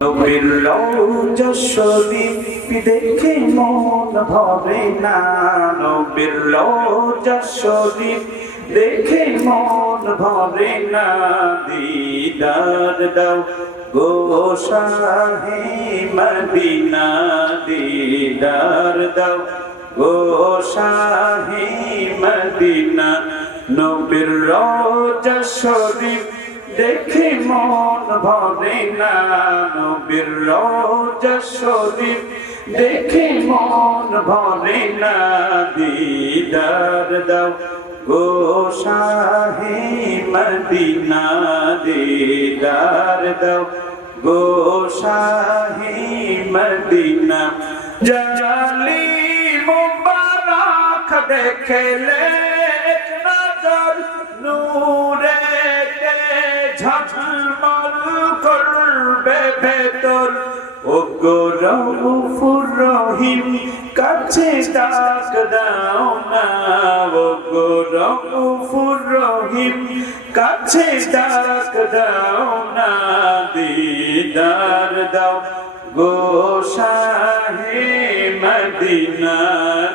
নবীর শরীফ দেখে মন ভরে না নবীর শরীফ দেখে মন ভরে না দিদার দাও গো শাহে মদিনা দিদার দাও গো শাহে মদিনা নবীর শরীফ দেখে মন ভরে না, নবীর রওজা শরীফ। দেখে মন ভরে না, দিদার দাও গো শাহে মদিনা। দিদার দাও গো শাহে মদিনা। জালি মুবারক দেখলে নজর নূরে ঝলমল করবে ভেতর। ও গো রউফুর রহিম, কাছে ডাক দাও না। ও গো রউফুর রহিম, কাছে ডাক দাও না। দিদার দাও গো শাহে মদিনা।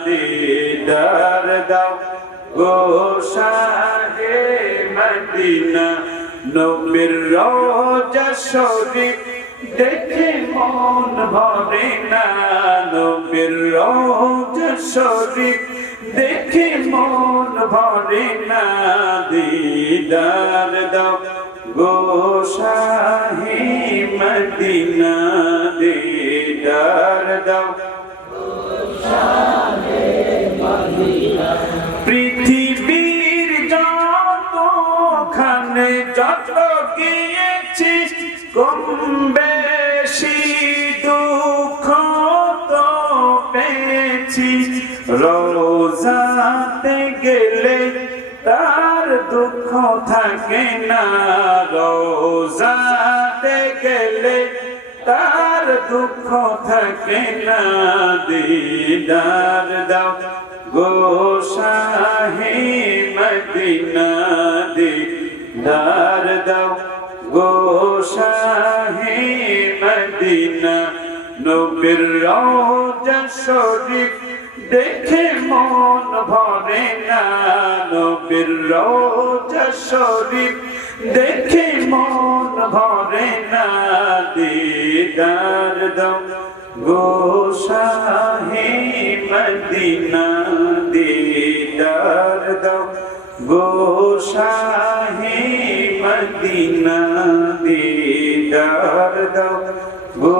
দিদার দাও গো শাহে মদিনা। নবীর রোজা শরীফ দেখে মন ভরে না। নবীর রোজা শরীফ দেখে মন ভরে না। দিদার দাও গো যত গিয়েছি কম বেশি দুঃখ তো পেয়েছি। রোজাতে গেলে তার দুঃখ থাকে না। রোজাতে গেলে তার দুঃখ থাকে না। দিদার দাও গো শাহে মদিনা, দিদার নবীর শরীফ, দেখে মন ভরে না। নবীর শরীফ, দেখে মন ভরে না। দিদার দাও গো শাহে মদিনা। দিদার দাও গো মদিনা। দিদার দাও গো